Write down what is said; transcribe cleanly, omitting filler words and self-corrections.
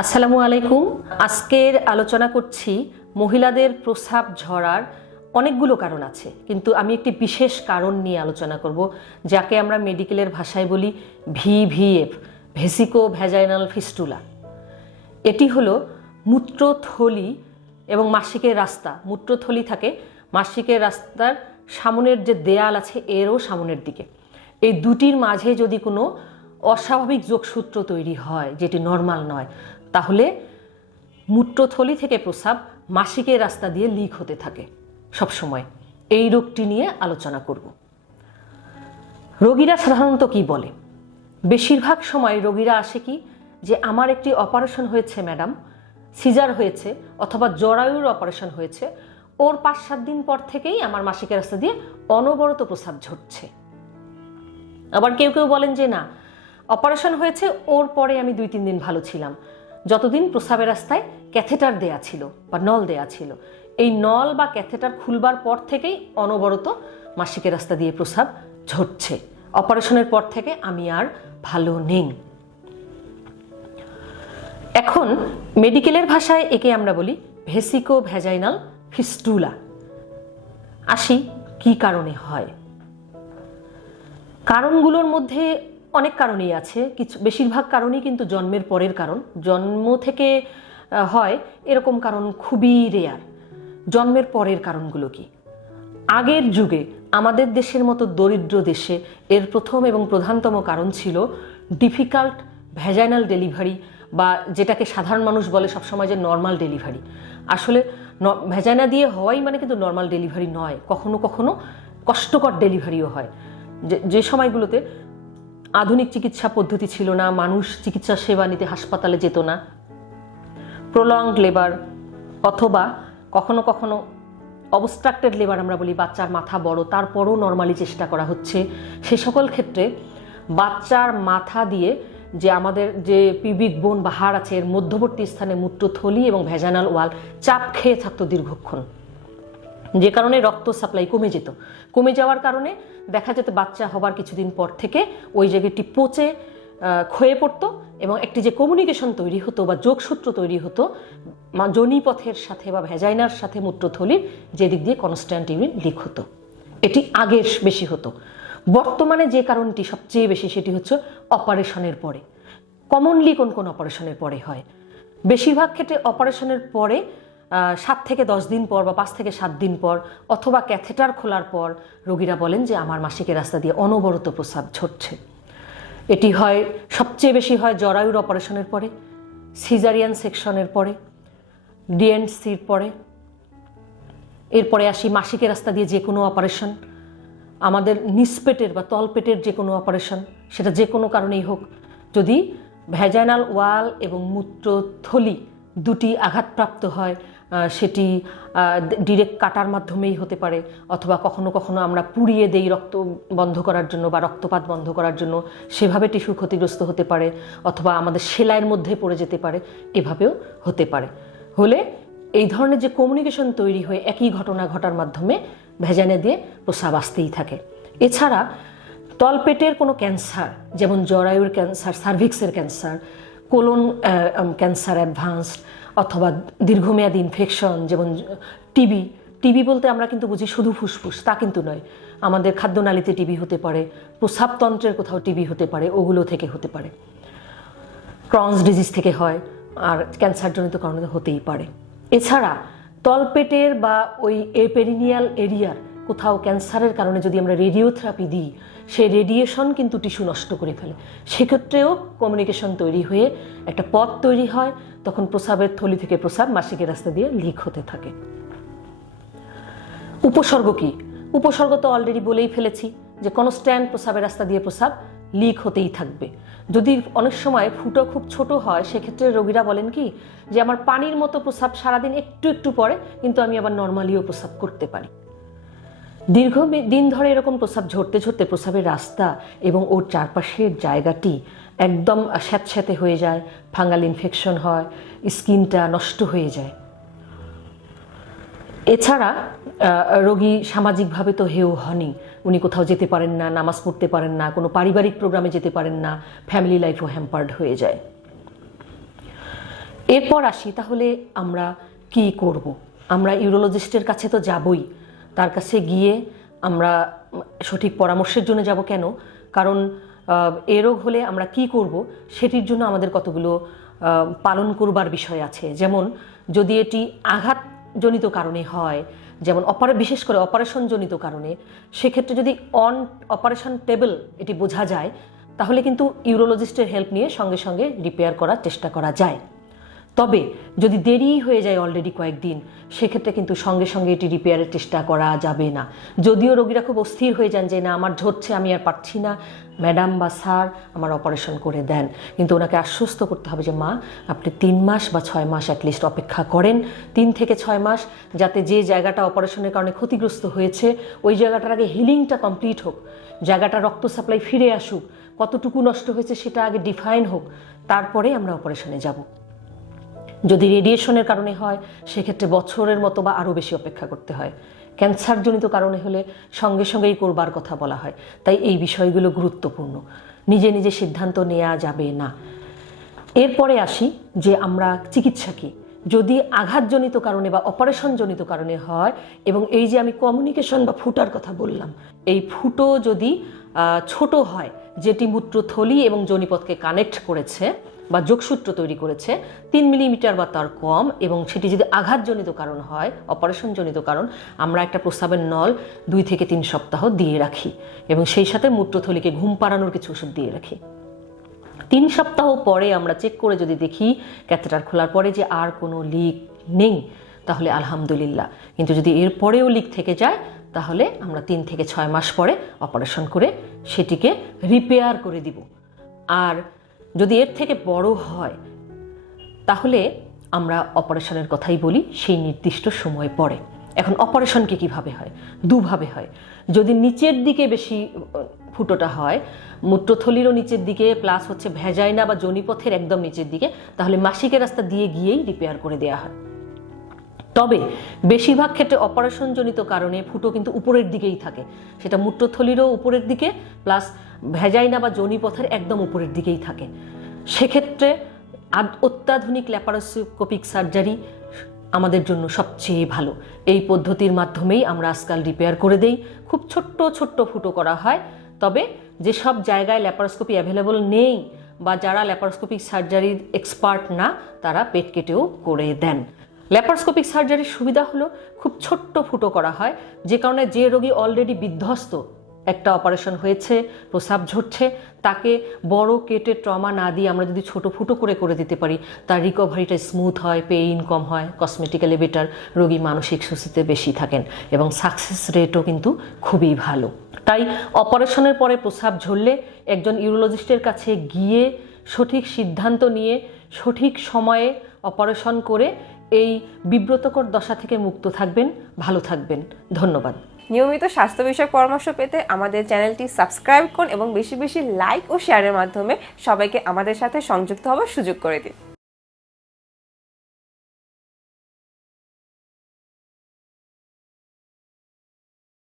আসসালামু আলাইকুম। আজকের আলোচনা করছি মহিলাদের প্রস্রাব ঝরার অনেকগুলো কারণ আছে, কিন্তু আমি একটি বিশেষ কারণ নিয়ে আলোচনা করব, যাকে আমরা মেডিকেলের ভাষায় বলি ভিভিএফ, ভেসিকো ভ্যাজাইনাল ফিস্টুলা। এটি হলো মূত্রথলি এবং মাসিকের রাস্তা। মূত্রথলি থাকে মাসিকের রাস্তার সামনের যে দেয়াল আছে এরও সামনের দিকে। এই দুটির মাঝে যদি কোনো অস্বাভাবিক যোগসূত্র তৈরি হয়, যেটি নর্মাল নয়, তাহলে মূত্রথলি থেকে প্রস্রাব মাসিকের রাস্তা দিয়ে লিক হতে থাকে সবসময়। এই রোগটি নিয়ে আলোচনা করব। রোগীরা সাধারণত কি বলে? বেশিরভাগ সময় রোগীরা আসে কি, যে আমার একটি অপারেশন হয়েছে ম্যাডাম, সিজার হয়েছে অথবা জরায়ুর অপারেশন হয়েছে, ওর 5-7 দিন পর থেকেই আমার মাসিকের রাস্তা দিয়ে অনবরত প্রস্রাব ঝরছে। আবার কেউ কেউ বলেন যে না, অপারেশন হয়েছে ওর পরে আমি 2-3 দিন ভালো ছিলাম, যতদিন প্রস্রাবের রাস্তায় ক্যাথেটার দেয়া ছিল বা নল দেয়া ছিল। এই নল বা ক্যাথেটার খুলবার পর থেকেই অনবরত মাসিকের রাস্তা দিয়ে প্রস্রাব ঝরছে, অপারেশনের পর থেকে আমি আর ভালো নেই। এখন মেডিকেলের ভাষায় একে আমরা বলি ভেসিকো ভ্যাজাইনাল ফিস্টুলা। আসি কি কারণে হয়। কারণগুলোর মধ্যে অনেক কারণই আছে, কিছু বেশিরভাগ কারণই কিন্তু জন্মের পরের কারণ। জন্ম থেকে হয় এরকম কারণ খুবই রেয়ার। জন্মের পরের কারণগুলো কি? আগের যুগে আমাদের দেশের মতো দরিদ্র দেশে এর প্রথম এবং প্রধানতম কারণ ছিল ডিফিকাল্ট ভ্যাজাইনাল ডেলিভারি, বা যেটাকে সাধারণ মানুষ বলে সবসময় যে নর্মাল ডেলিভারি। আসলে ভ্যাজাইনা দিয়ে হওয়াই মানে কিন্তু নর্মাল ডেলিভারি নয়, কখনো কখনো কষ্টকর ডেলিভারিও হয়। যে সময়গুলোতে আধুনিক চিকিৎসা পদ্ধতি ছিল না, মানুষ চিকিৎসা সেবা নিতে হাসপাতালে যেত না, প্রলংড লেবার অথবা কখনো কখনো অবস্ট্রাক্টেড লেবার আমরা বলি, বাচ্চার মাথা বড় তারপরও নর্মালি চেষ্টা করা হচ্ছে, সে সকল ক্ষেত্রে বাচ্চার মাথা দিয়ে যে আমাদের যে পিউবিক বোন বা হাড় আছে এর মধ্যবর্তী স্থানে মূত্রথলি এবং ভ্যাজাইনাল ওয়াল চাপ খেয়ে থাকতো দীর্ঘক্ষণ, যে কারণে রক্ত সাপ্লাই কমে যেত। কমে যাওয়ার কারণে দেখা যেত বাচ্চা হবার কিছুদিন পর থেকে ওই জায়গাটি পচে ক্ষয়ে পড়তো এবং একটি যে কমিউনিকেশন তৈরি হতো বা যোগসূত্র তৈরি হতো যোনিপথের সাথে বা ভ্যাজাইনার সাথে মূত্রথলির, যেদিক দিয়ে কনস্ট্যান্ট ইউরিন লিক হতো। এটি আগে বেশি হতো। বর্তমানে যে কারণটি সবচেয়ে বেশি সেটি হচ্ছে অপারেশনের পরে। কমনলি কোন কোন অপারেশনের পরে হয়? বেশিরভাগ ক্ষেত্রে অপারেশনের পরে 7 থেকে 10 দিন পর বা 5 থেকে 7 দিন পর অথবা ক্যাথেটার খোলার পর রোগীরা বলেন যে আমার মাসিকের রাস্তা দিয়ে অনবরত প্রস্রাব ঝরছে। এটি হয় সবচেয়ে বেশি হয় জরায়ুর অপারেশনের পরে, সিজারিয়ান সেকশনের পরে, ডিএনসির পরে। এরপরে আসি মাসিকের রাস্তা দিয়ে যে কোনো অপারেশন, আমাদের নিষ্পেটের বা তলপেটের যে কোনো অপারেশন, সেটা যে কোনো কারণেই হোক, যদি ভ্যাজাইনাল ওয়াল এবং মূত্রথলি দুটি আঘাতপ্রাপ্ত হয়, সেটি ডিরেক্ট কাটার মাধ্যমেই হতে পারে, অথবা কখনো কখনো আমরা পুড়িয়ে দেই রক্ত বন্ধ করার জন্য বা রক্তপাত বন্ধ করার জন্য, সেভাবে টিস্যু ক্ষতিগ্রস্ত হতে পারে, অথবা আমাদের সেলাইয়ের মধ্যে পড়ে যেতে পারে, এভাবেও হতে পারে। হলে এই ধরনের যে কমিউনিকেশন তৈরি হয়ে একই ঘটনা ঘটার মাধ্যমে ভ্যাজাইনা দিয়ে প্রস্রাব আসতেই থাকে। এছাড়া তলপেটের কোনো ক্যান্সার, যেমন জরায়ুর ক্যান্সার, সার্ভিক্সের ক্যান্সার, কোলন ক্যান্সার অ্যাডভান্সড, অথবা দীর্ঘমেয়াদী ইনফেকশন যেমন টিবি। টিবি বলতে আমরা কিন্তু বুঝি শুধু ফুসফুস, তা কিন্তু নয়। আমাদের খাদ্যনালীতে টিবি হতে পারে, প্রস্রাবতন্ত্রের কোথাও টিবি হতে পারে, ওগুলো থেকে হতে পারে। ক্রনস ডিজিজ থেকে হয়, আর ক্যান্সারজনিত কারণে হতেই পারে। এছাড়া তলপেটের বা ওই পেরিনিয়াল এরিয়ার কোথাও ক্যান্সারের কারণে যদি আমরা রেডিওথেরাপি দিই, সেই রেডিয়েশন কিন্তু টিস্যু নষ্ট করে ফেলে। সেক্ষেত্রেও কমিউনিকেশন তৈরি হয়ে একটা পথ তৈরি হয়, তখন প্রস্রাবের থলি থেকে প্রস্রাব মাসিকের রাস্তা দিয়ে লিক হতে থাকে। উপসর্গ কি? উপসর্গ তো অলরেডি বলেই ফেলেছি যে কনস্ট্যান্ট প্রস্রাবের রাস্তা দিয়ে প্রস্রাব লিক হতেই থাকবে। যদি অনেক সময় ফুটো খুব ছোট হয়, সেক্ষেত্রে রোগীরা বলেন কি যে আমার পানির মতো প্রস্রাব সারাদিন একটু একটু পরে, কিন্তু আমি আবার নর্মালিও প্রস্রাব করতে পারি। দীর্ঘদিন ধরে এরকম প্রস্রাব ঝরতে ঝরতে প্রস্রাবের রাস্তা এবং ওর চারপাশের জায়গাটি একদম স্যাঁতস্যাঁতে হয়ে যায়, ফাঙ্গাল ইনফেকশন হয়, স্কিনটা নষ্ট হয়ে যায়। এছাড়া রোগী সামাজিকভাবে তো হেয় হনই, উনি কোথাও যেতে পারেন না, নামাজ পড়তে পারেন না, কোনো পারিবারিক প্রোগ্রামে যেতে পারেন না, ফ্যামিলি লাইফও হ্যাম্পার্ড হয়ে যায়। এরপর আসি তাহলে আমরা কি করব। আমরা ইউরোলজিস্টের কাছে তো যাবই, তার কাছে গিয়ে আমরা সঠিক পরামর্শের জন্য যাব। কেন? কারণ এ রোগ হলে আমরা কি করব সেটির জন্য আমাদের কতগুলো পালন করবার বিষয় আছে। যেমন যদি এটি আঘাতজনিত কারণে হয়, যেমন বিশেষ করে অপারেশনজনিত কারণে, সেক্ষেত্রে যদি অন অপারেশন টেবল এটি বোঝা যায়, তাহলে কিন্তু ইউরোলজিস্টের হেল্প নিয়ে সঙ্গে সঙ্গে রিপেয়ার করার চেষ্টা করা যায়। তবে যদি দেরি হয়ে যায় অলরেডি কয়েকদিন, সেক্ষেত্রে কিন্তু সঙ্গে সঙ্গে এটি রিপেয়ারের চেষ্টা করা যাবে না। যদিও রোগীরা খুব অস্থির হয়ে যান যে না আমার ঝরছে, আমি আর পারছি না, ম্যাডাম বা স্যার আমার অপারেশন করে দেন, কিন্তু ওনাকে আশ্বস্ত করতে হবে যে মা আপনি 3 মাস বা 6 মাস অ্যাটলিস্ট অপেক্ষা করেন, 3 থেকে 6 মাস, যাতে যে জায়গাটা অপারেশনের কারণে ক্ষতিগ্রস্ত হয়েছে ওই জায়গাটার আগে হিলিংটা কমপ্লিট হোক, জায়গাটা রক্ত সাপ্লাই ফিরে আসুক, কতটুকু নষ্ট হয়েছে সেটা আগে ডিফাইন হোক, তারপরে আমরা অপারেশনে যাব। যদি রেডিয়েশনের কারণে হয় সেক্ষেত্রে বছরের মতো বা আরও বেশি অপেক্ষা করতে হয়। ক্যান্সারজনিত কারণে হলে সঙ্গে সঙ্গেই করবার কথা বলা হয়। তাই এই বিষয়গুলো গুরুত্বপূর্ণ, নিজে নিজে সিদ্ধান্ত নেওয়া যাবে না। এরপরে আসি যে আমরা চিকিৎসা কী। যদি আঘাতজনিত কারণে বা অপারেশনজনিত কারণে হয়, এবং এই যে আমি কমিউনিকেশন বা ফুটার কথা বললাম, এই ফুটো যদি ছোট হয়, যেটি মূত্রথলি এবং যোনিপথকে কানেক্ট করেছে বা যোগসূত্র তৈরি করেছে 3 মিলিমিটার বা তার কম, এবং সেটি যদি আঘাতজনিত কারণ হয়, অপারেশনজনিত কারণ, আমরা একটা প্রস্রাবের নল 2 থেকে 3 সপ্তাহ দিয়ে রাখি এবং সেই সাথে মূত্রথলিকে ঘুম পাড়ানোর কিছু ওষুধ দিয়ে রাখি। 3 সপ্তাহ পরে আমরা চেক করে যদি দেখি ক্যাথেটার খোলার পরে যে আর কোনো লিক নেই, তাহলে আলহামদুলিল্লাহ। কিন্তু যদি এর পরেও লিক থেকে যায়, তাহলে আমরা 3 থেকে 6 মাস পরে অপারেশন করে সেটিকে রিপেয়ার করে দিব। আর যদি এর থেকে বড় হয়, তাহলে আমরা অপারেশনের কথাই বলি সেই নির্দিষ্ট সময় পরে। এখন অপারেশনকে কিভাবে হয়? দুভাবে হয়। যদি নিচের দিকে বেশি ফুটোটা হয়, মূত্রথলিরও নিচের দিকে প্লাস হচ্ছে ভ্যাজাইনা বা যোনিপথের একদম নিচের দিকে, তাহলে মাসিকের রাস্তা দিয়ে গিয়েই রিপেয়ার করে দেওয়া হয়। তবে বেশিরভাগ ক্ষেত্রে অপারেশনজনিত কারণে ফুটো কিন্তু উপরের দিকেই থাকে, সেটা মূত্রথলিরও উপরের দিকে প্লাস ভ্যাজাইনা বা যোনিপথের একদম উপরের দিকেই থাকে। সেক্ষেত্রে অত্যাধুনিক ল্যাপারোস্কোপিক সার্জারি আমাদের জন্য সবচেয়ে ভালো। এই পদ্ধতির মাধ্যমেই আমরা আজকাল রিপেয়ার করে দেই। খুব ছোট্ট ছোট্ট ফুটো করা হয়। তবে যেসব জায়গায় ল্যাপারোস্কোপি অ্যাভেলেবল নেই বা যারা ল্যাপারোস্কোপিক সার্জারির এক্সপার্ট না, তারা পেট কেটেও করে দেন। ল্যাপারোস্কোপিক সার্জারির সুবিধা হলো খুব ছোট্ট ফুটো করা হয়, যে কারণে যে রোগী অলরেডি বিধ্বস্ত, একটা অপারেশন হয়েছে, প্রস্রাব ঝরছে, তাকে বড় কেটে ট্রমা না দিয়ে আমরা যদি ছোট ফুটো করে দিতে পারি, তার রিকভারিটা স্মুথ হয়, পেইন কম হয়, কসমেটিক্যালি বেটার, রোগী মানসিক স্বস্তিতে বেশি থাকেন এবং সাকসেস রেটও কিন্তু খুবই ভালো। তাই অপারেশনের পরে প্রস্রাব ঝরলে একজন ইউরোলজিস্টের কাছে গিয়ে সঠিক সিদ্ধান্ত নিয়ে সঠিক সময়ে অপারেশন করে এই বিব্রতকর দশা থেকে মুক্ত থাকবেন, ভালো থাকবেন। ধন্যবাদ। নিয়মিত স্বাস্থ্য বিষয়ক পরামর্শ পেতে আমাদের চ্যানেলটি সাবস্ক্রাইব করুন এবং বেশি বেশি লাইক ও শেয়ারের মাধ্যমে সবাইকে আমাদের সাথে সংযুক্ত হওয়ার সুযোগ করে দিন।